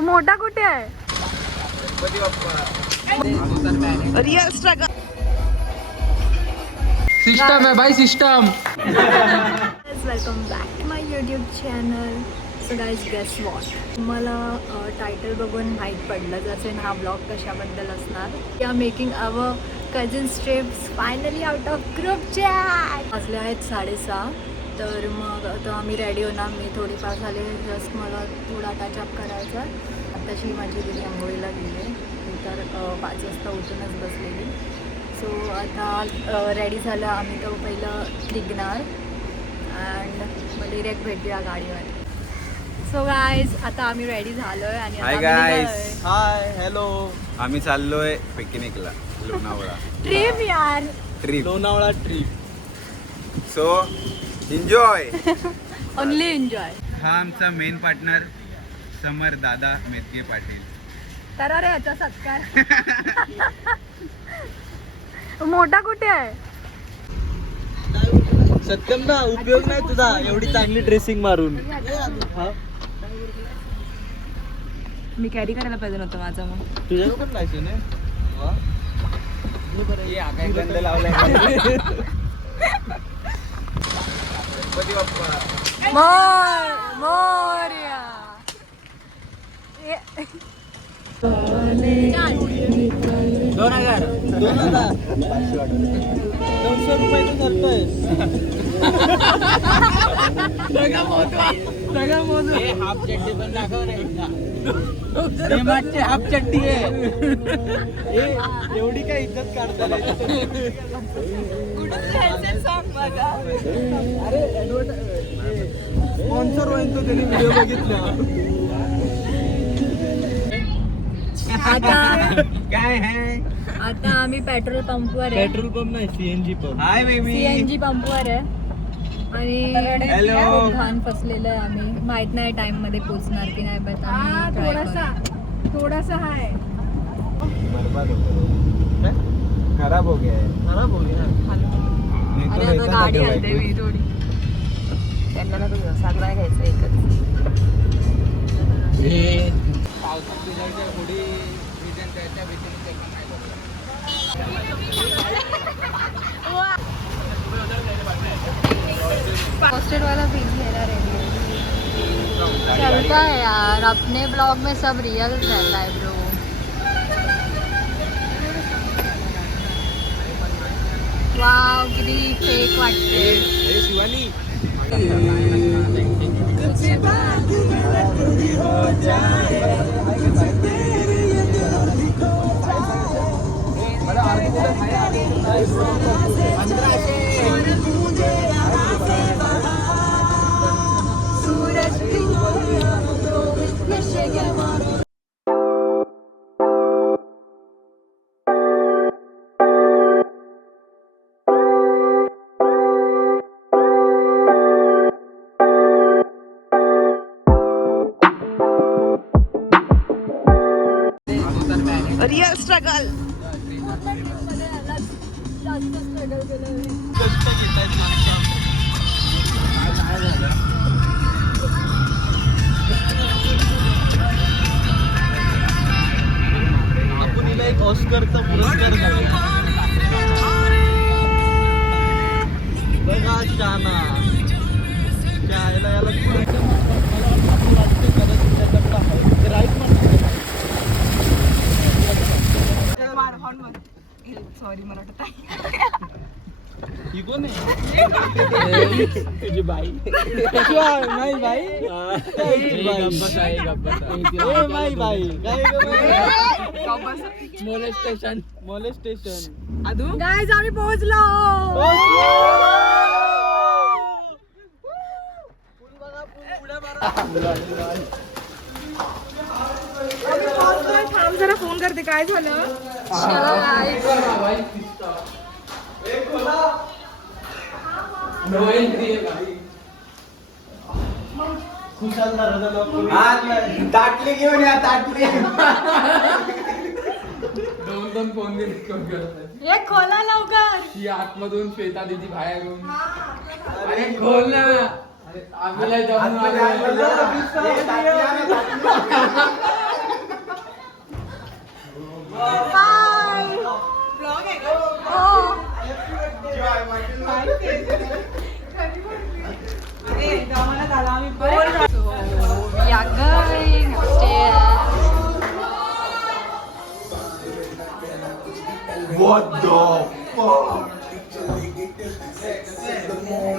मोठा कुठे आहे? रियल स्ट्रगल सिस्टम है भाई system. Welcome back to my YouTube channel. So guys guess what, मला टायटल बघून माहीत पडलं असेल हा ब्लॉग कशाबद्दल असणार. We are making our cousins trips finally out of group chat. वाजले आहेत 6:30. तर मग आता आम्ही रेडी होणार. मी थोडीफार झाले, जस्ट मला थोडा टचअप करायचा. आताशी माझी दिदी आंघोळीला गेली. मी तर 5 वाजता उठूनच बसलेली. सो आता रेडी झालं आम्ही. तो पहिलं निघणार अँड मग डिरेक्ट भेटूया गाडीवर. सो गाईज आता आम्ही रेडी झालोय आणि हाय गाईज. Hi hello. आम्ही चाललोय पिकनिकला लोणावळा. ट्रिप यार, trip Lonavala trip. So enjoy. Only enjoy. हा आमचा मेन पार्टनर समर दादा मेतके पाटील. करा रे याचा सत्कार. मोठा कुठे आहे? सत्यम ना, उपयोग नाही तुझा एवढी चांगली ड्रेसिंग मारून. मी कॅरी करायला पाहिजे नव्हतं माझं. मग तुझ्याकडे पण लायसन आहे? गंध लावलाय. मोरया. 2000 900 रुपये तू करतोय. हाफ चड्डी पण दाखव ना एकदा. डेमार्टची हाफ चड्डी आहे. एवढी काय इज्जत काढता स्पॉन्सर होईल तो त्यांनी व्हिडिओ बघितला. काय आहे? आता आम्ही पेट्रोल पंपवर आहे. पेट्रोल पंप नाही, CNG pump. Hi baby. CNG पंपवर आहे आणि हॅलो. खूप घाण फसलेलं आहे. आम्ही माहित नाही टाइम मध्ये पोहोचणार की नाही. पण थोडासा हाय. बर्बाद होतो. खराब हो गया है. खराब हो गया. अरे आता गाडी आणते मी थोडी. त्यांना ना तुझं सागरा घ्यायचं एकच. पावसात भिजायच्या पुढे रिजन त्याच्या भीतीने ते पण नाही बघलं. पोस्टेड वाला पीस घ्यायला रेडी चलता है यार. अपने ब्लॉग में सब रियल रहता है ब्रो. वाव किती फेक वाटते. Shivani real struggle. आपण हिला एक ऑस्करचा पुरस्कार देऊया. बघा शाना याला याला सॉरी मला ही कोण आहे? तुझी बाई. नाही बाई. बाई बाई मोलेस्टेशन. मोलेस्टेशन. गाईज आम्ही पोहोचलो. थांब जरा फोन करते. काय झालं? ताटली घेऊन या. ताटली. दोन फोन हे खोला लवकर. ही आतमधून श्वेता दिदी बाहेरून. अरे खोल ना. अरे आम्हाला जाऊन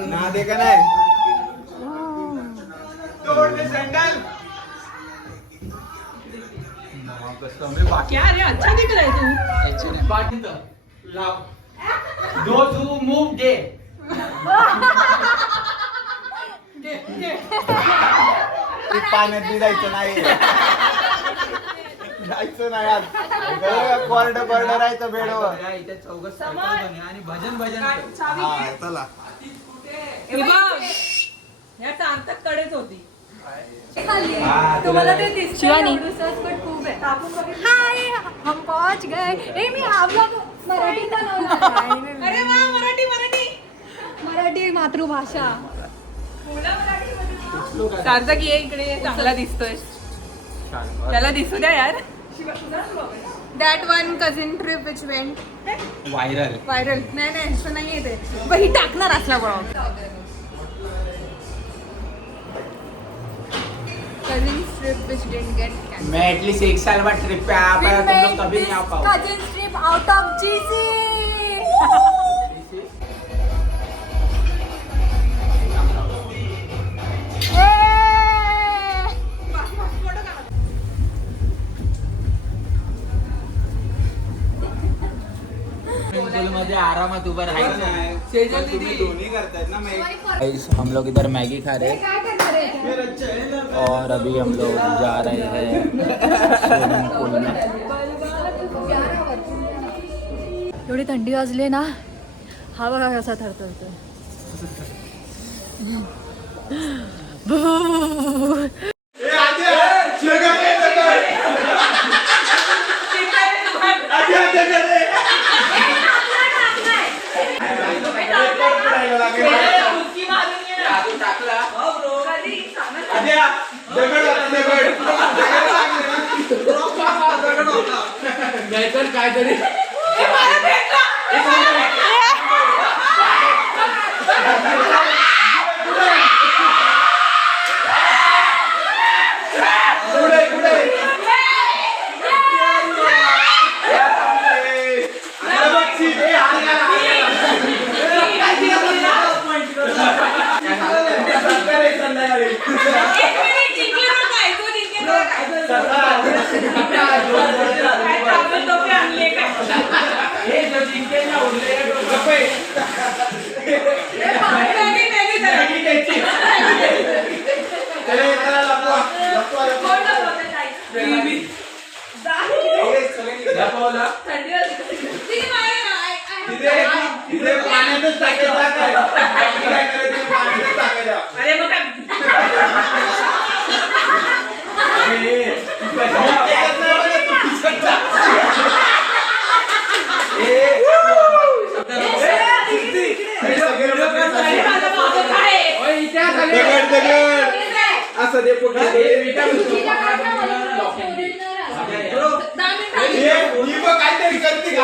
ना दे का नाही सँडल क्या रे अच्छा दिख रहा है तू पार्टी तो लाव दोज हू मूव डे पाण्यात बी जायचं नाही जायचं नाही आज कॉर्डर राहायचं बेडवर इथे चौघस आणि भजन भजन हा चला कडेच होती तुम्हाला ते दिसतं रिसर्च खूप आहे हाय हम पहुंच गए ए मी हा ब्लॉग मराठी बनवला अरे वा मराठी मराठी मराठी मातृभाषा सार्थक ये इकडे चांगला दिसतोय त्याला दिसू द्या यार that one cousin trip which went viral viral नाही असं नाही येते पण ही टाकणार असला blog cousin trip which didn't get cancel मैं एटलीस्ट 1 साल बाद ट्रिप पे आ पाया तुम लोग कभी नहीं आ पाओ cousin trip out of GC मध्ये आरामात उभं राहायचं तुम्ही दोन्ही करतायत ना मग हम लोग इधर मैगी खा रहे हैं और अभी हम लोग जा रहे हैं स्विमिंग पूल में एवढी थंडी वाजली ना हा बघा कसा थरथरतो काहीतरी असं दे काहीतरी करते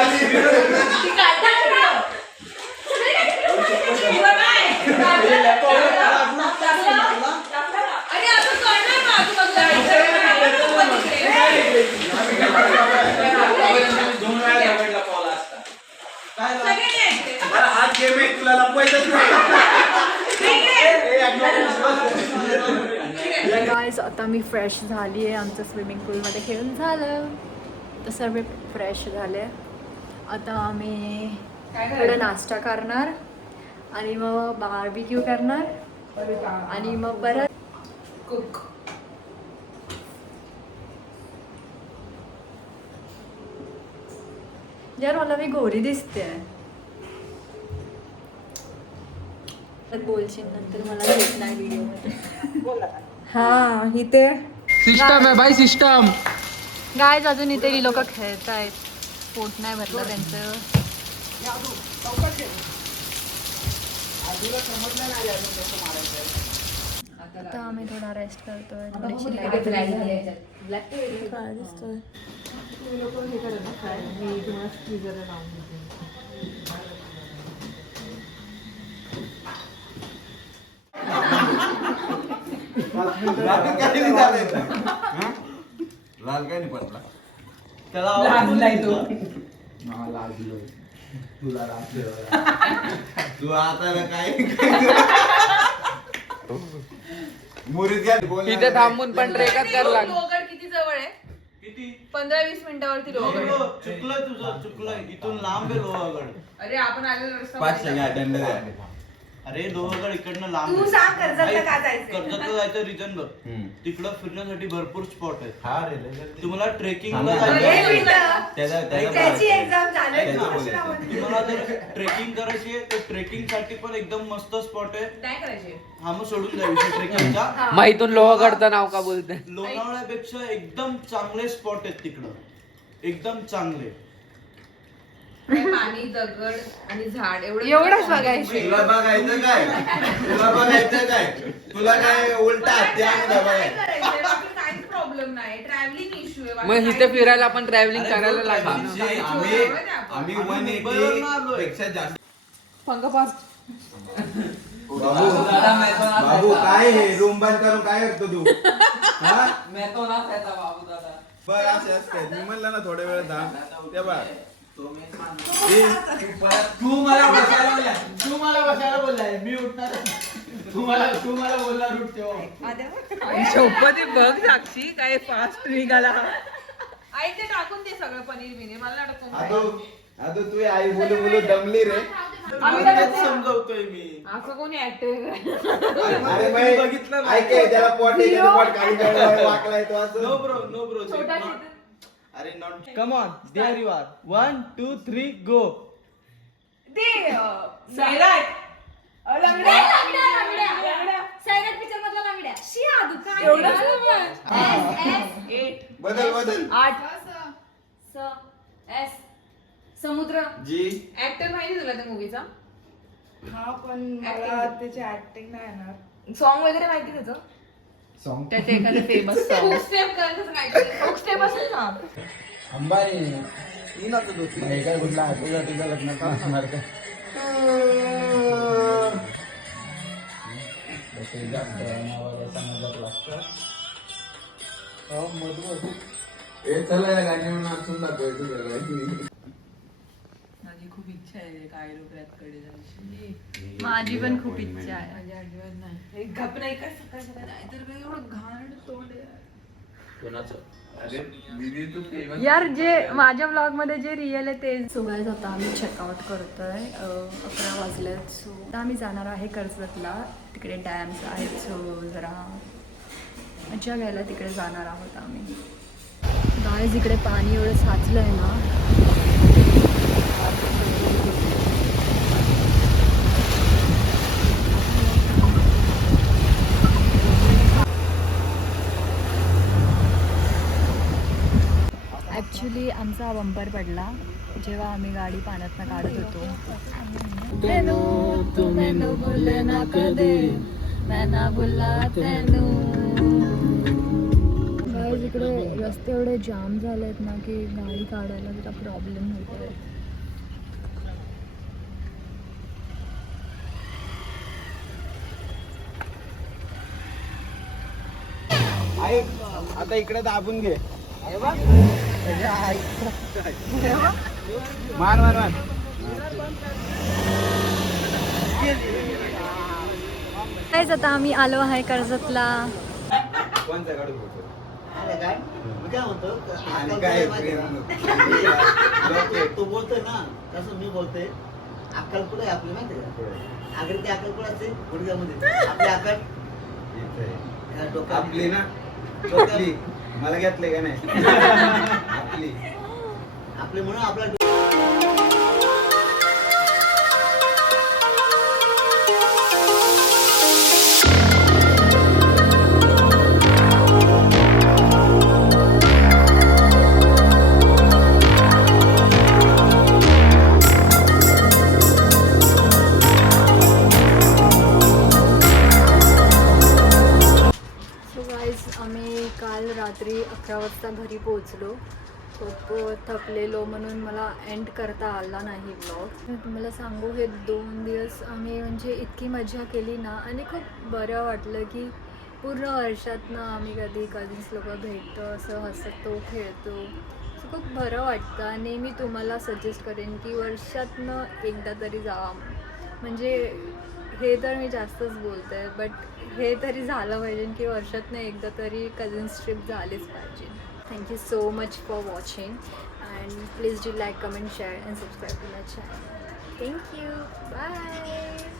हात गेम तुला लपवायचंच गाइस आता मी फ्रेश झाली आहे आमचं स्विमिंग पूलमध्ये खेळून झालं तर सर्व फ्रेश झाले आता आम्ही थोडं नाश्ता करणार आणि मग बार्बिक्यू करणार आणि मग परत कुक यार मला मी गोरी दिसते बोलशील नंतर मला घेत नाही व्हिडिओमध्ये हा इथे सिस्टम आहे बाई सिस्टम गायज अजून इथे ही लोक खेळत आहेत पोट नाही भरलं त्यांचं आता आम्ही थोडा रेस्ट करतोय थोडीशी लाल काय नाही पडला लाजलाय तो लाजलोय तुला तू आता काय इथे थांबून पण ट्रेकच करायला लागला. लोहगड किती जवळ आहे? किती 15-20 मिनिटावरती लोहगड आहे. चुकलंय तुझं चुकलंय इथून लांब आहे लोहगड. अरे आपण आलेलो रस्ता 5 बघितला. दंड द्या. अरे लोहगड इकडनं लांब तू आहे. सांग कर्जतला का जायचंय? कर्जतला जायचं रिझन बघ. हम्म. तिकडं फिरण्यासाठी भरपूर स्पॉट आहेत. हा रे तुम्हाला ट्रेकिंगला थांबा. अरे जायचं मिनिटं. त्याची एक्झाम झाली तुम्हाला जर ट्रेकिंग करायची आहे तर ट्रेकिंग साठी पण एकदम मस्त स्पॉट आहे. काय करायचे? हा मग सोडून द्या विषय ट्रेकिंगचा. मग इथून लोहगडचं नाव का बोलते? लोणावळ्यापेक्षा एकदम चांगले स्पॉट आहेत तिकडं. एकदम चांगले. काय पाणी, दगड आणि झाड एवढंच बघायचं. तुला बघायचं काय तुला बघायचं काय तुला काय उलटा हत्ती आणला काय बघाय करायचंय? बाकी काहीच प्रॉब्लेम नाही. ट्रॅव्हलिंग इश्यू आहे. बाकी मग इथे काहीच फिरायला पण ट्रॅव्हलिंग अरे करायला बघ, लागेल आमची- ना. आम्ही 180 पेक्षा जास्त बाबू बाबू काय हे रूम बंद करून काय करतो तू हा बरं असं असतं मी म्हणलं ना थोड्या वेळ थांब ते बघ तू मला बसायला बोललाय मी उठणार. तू मला बोलला रूट तेव्हा. शपथी बघ साक्षी काय फास्ट निघाला. आई ते टाकून ते सगळं पनीर बिनीर मला आदो आदो तू आई बोलू बोलू दमली रे तेच समजवतोय मी. असं कोणी ऍक्टिव्ह अरे बाई बघितलं ना. ऐक त्याला पोट आहे त्याचं पोट खाली करायला वाकलाय तो असं नो ब्रो छोटा अरे not come on there you are 1 2 3 go. ते सैराट सैराट पिक्चर मधला लंगड्या शी आदू काय बदल बदल 8 समुद्र जी ऍक्टर माहिती तुला त्या मूवीचा? हा पण मला त्याची ऍक्टिंग नाही येणार. सॉन्ग वगैरे माहिती त्याचं? सॉन्ग त्याचे एखादं फेमस सॉन्ग स्टेप करायचं काहीतरी फोक स्टेप असेल ना. अंबानी ना तो काय कुठला तुझा लग्न करणार का? माझी खूप इच्छा आहे कायरोग्रॅफकडे जायची. माझी पण खूप इच्छा आहे. माझी अजिबात नाही. एक गप नाही काय सकाळ सकाळ नाहीतर काय एवढं घाण तोंड आहे. यार जे माझ्या ब्लॉग मध्ये जे रिअल आहे ते सो गाईज आता आम्ही चेकआउट करतोय 11 वाजलेत. सो आता आम्ही जाणार आहे कर्जतला. तिकडे डॅम्स आहेत सो जरा मजा घ्यायला तिकडे जाणार आहोत आम्ही. गाईज इकडे पाणी एवढं साचलं आहे ना. ॲक्च्युली आमचा बंपर पडला जेव्हा आम्ही गाडी पाण्यातनं काढत होतो. गाईज इकडे रस्ते एवढे जाम झाले आहेत ना की गाडी काढायला जरा प्रॉब्लेम होतोय. आता इकडे दाबून घे. मार मार मार. गाईज आता आम्ही आलो आहे कर्जतला. कोणता गाडी बोलतो काय म्हणतो आणि काय तू बोलतोय ना तसं मी बोलतोय. अक्कल कुठे आहे आपली माहिती का? आगरी ती अक्कल कुठे असते गुडघ्यामध्ये. आपली अक्कल आपली ना आपली मला घेतले का नाही आपली आपली म्हणून आपला आम्ही काल रात्री 11 वाजता घरी पोहोचलो. खूप थकलेलो म्हणून मला एंड करता आला नाही ब्लॉग. तुम्हाला सांगू हे 2 दिवस आम्ही म्हणजे इतकी मजा केली ना आणि खूप बरं वाटलं की पूर्ण वर्षातनं आम्ही कधी कझिन्स लोक भेटतो असं हसतो खेळतो. खूप बरं वाटतं आणि मी तुम्हाला सजेस्ट करेन की वर्षातनं एकदा तरी जावा. म्हणजे हे तर मी जास्तच बोलते बट हे तरी झालं पाहिजे की वर्षातनं एकदा तरी कझिन्स ट्रिप झालीच पाहिजे. Thank you so much for watching and please do like comment share and subscribe to my channel. Thank you. Bye.